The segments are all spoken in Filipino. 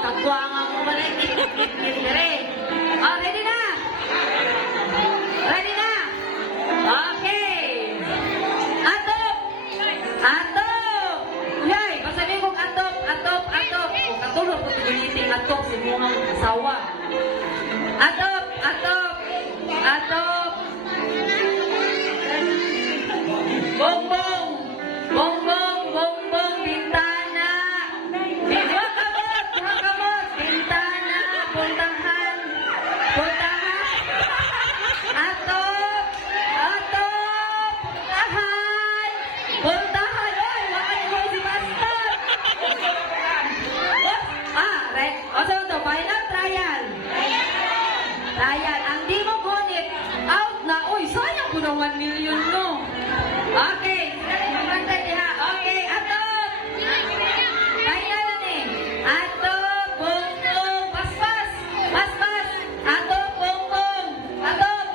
Kagwanga mo ba rin? Oh, ready na? Ready na? Okay. Atop! Atop! Yay! Pasabihin kong atop, atop, atop. O, katulog ko tiguliting atop si mong asawa. Atop, atop, atop. Bongbong! Bongbong, bongbong, bintana. Wakamot, bintana, puntahan. Puntahan. Atop, atop, puntahan. Puntahan. Oy, wakan mo si Bastard. Right. O, so ito, final trial. Trial. Ang di mo gunit, out na. Uy, sayang ko ng 1 million, no? Okay. Okay, atop. Kaya na ni. Atop, bongbong, paspas. Paspas. Atop, bongbong. Atop.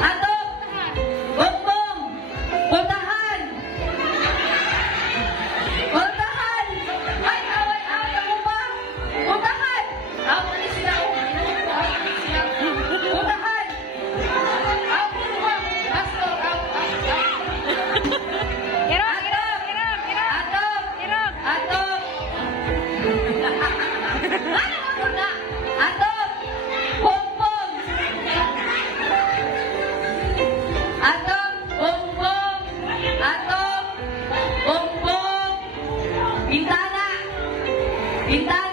Atop. Bongbong. Puntahan. Puntahan. Ay, away, mo ba? Puntahan. Away sila. Puntahan. Away mo ba? Basto. Atop! Ano na? Atop! Bongbong! Atop! Bongbong! Atop! Bongbong! Bintana! Bintana!